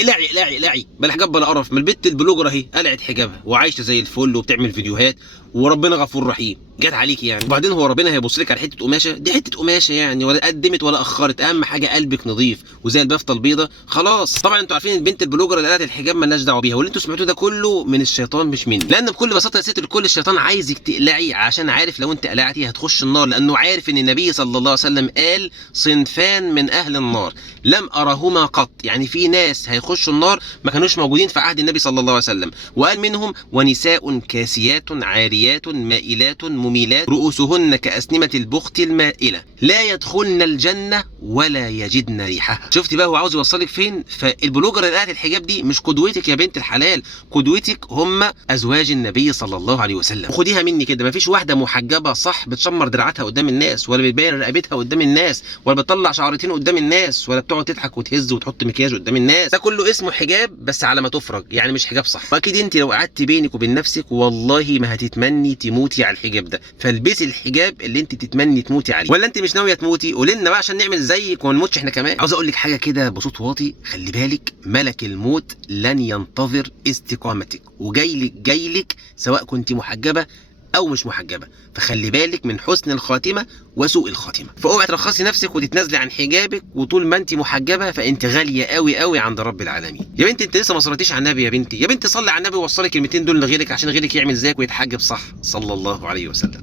اقلعي اقلعي اقلعي، بلا حجاب بلا قرف. ما البت البلوجر اهي قلعت حجابها وعايشه زي الفل وبتعمل فيديوهات، وربنا غفور رحيم. جت عليكي يعني. وبعدين هو ربنا هيبص لك على حته قماشه؟ دي حته قماشه يعني، ولا قدمت ولا اخرت. اهم حاجه قلبك نظيف وزي البافته البيضه خلاص. طبعا انتوا عارفين البنت البلوجر اللي قلعت الحجاب مالناش دعوه بيها، واللي انتوا سمعتوه ده كله من الشيطان مش مني. لان بكل بساطه يا ست الكل الشيطان عايزك تقلعي، عشان عارف لو انت قلعتي هتخش النار، لانه عارف ان النبي صلى الله عليه وسلم قال صنفان من اهل النار لم ارهما قط. يعني في ناس هيخشوا النار ما كانوش موجودين في عهد النبي صلى الله عليه وسلم، وقال منهم ونساء كاسيات عاريات مائلات مميلات رؤوسهن كأسنمة البخت المائلة لا يدخلن الجنة ولا يجدن ريحها. شفتي بقى هو عاوز يوصلك فين؟ فالبلوجر اللي قاعد الحجاب دي مش قدوتك يا بنت الحلال، قدوتك هم ازواج النبي صلى الله عليه وسلم. خديها مني كده، مفيش واحده محجبه صح بتشمر دراعاتها قدام الناس، ولا بتبين رقبتها قدام الناس، ولا بتطلع شعرتين قدام الناس، ولا بتقعد تضحك وتهز وتحط مكياج قدام الناس. ده كله اسمه حجاب بس على ما تفرج، يعني مش حجاب صح. واكيد انت لو قعدت بينك وبين نفسك والله ما هتتمني تموتي على الحجاب ده. فالبسي الحجاب اللي انت تتمني تموتي عليه. ولا انت مش ناويه تموتي؟ قولي لنا بقى عشان نعمل زيك وما نموتش احنا كمان. عاوز اقول لك حاجه كده بصوت واطي، خلي بالك ملك الموت لن ينتظر استقامتك، وجايلك سواء كنت محجبه او مش محجبه. فخلي بالك من حسن الخاتمه وسوء الخاتمه. فاوعي ترخصي نفسك وتتنازلي عن حجابك، وطول ما انت محجبه فانت غاليه قوي قوي عند رب العالمين. يا بنتي انت لسه ما صليتيش على النبي. يا بنتي يا بنتي صلي على النبي ووصلي الكلمتين دول لغيرك عشان غيرك يعمل زيك ويتحجب صح صلى الله عليه وسلم.